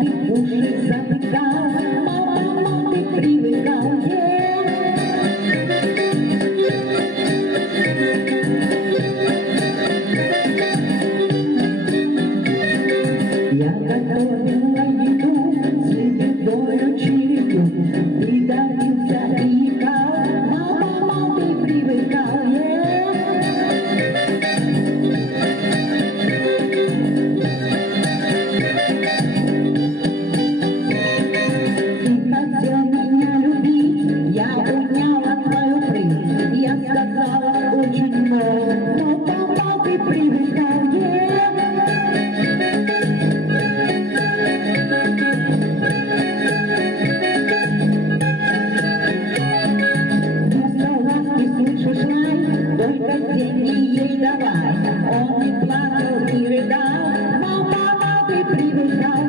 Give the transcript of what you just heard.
ты уши затыкал, мама, ты привыкал, Я готовила еду, звездою череду, ты давился и икал, мама, ты привыкал, Я уняла твою прыть, я сказала очень много, но папа, ты привыкал, Вместо ласки слышишь лай, только деньги ей давай. Он не плакал, не рыдал, но папа, ты привыкал,